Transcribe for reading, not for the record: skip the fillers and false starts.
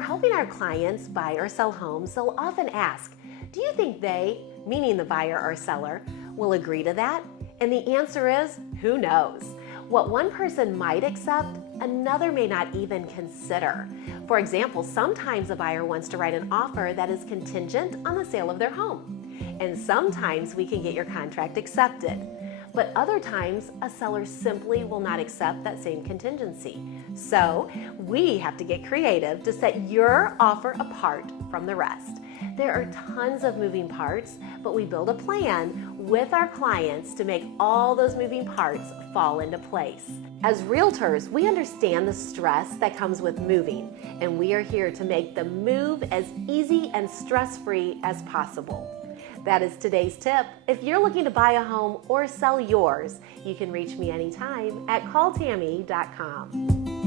we're helping our clients buy or sell homes, they'll often ask, do you think they, meaning the buyer or seller, will agree to that? And the answer is, who knows? What one person might accept, another may not even consider. For example, sometimes a buyer wants to write an offer that is contingent on the sale of their home. And sometimes we can get your contract accepted. But other times, a seller simply will not accept that same contingency. So we have to get creative to set your offer apart from the rest. There are tons of moving parts, but we build a plan with our clients to make all those moving parts fall into place. As realtors, we understand the stress that comes with moving, and we are here to make the move as easy and stress-free as possible. That is today's tip. If you're looking to buy a home or sell yours, you can reach me anytime at calltammy.com.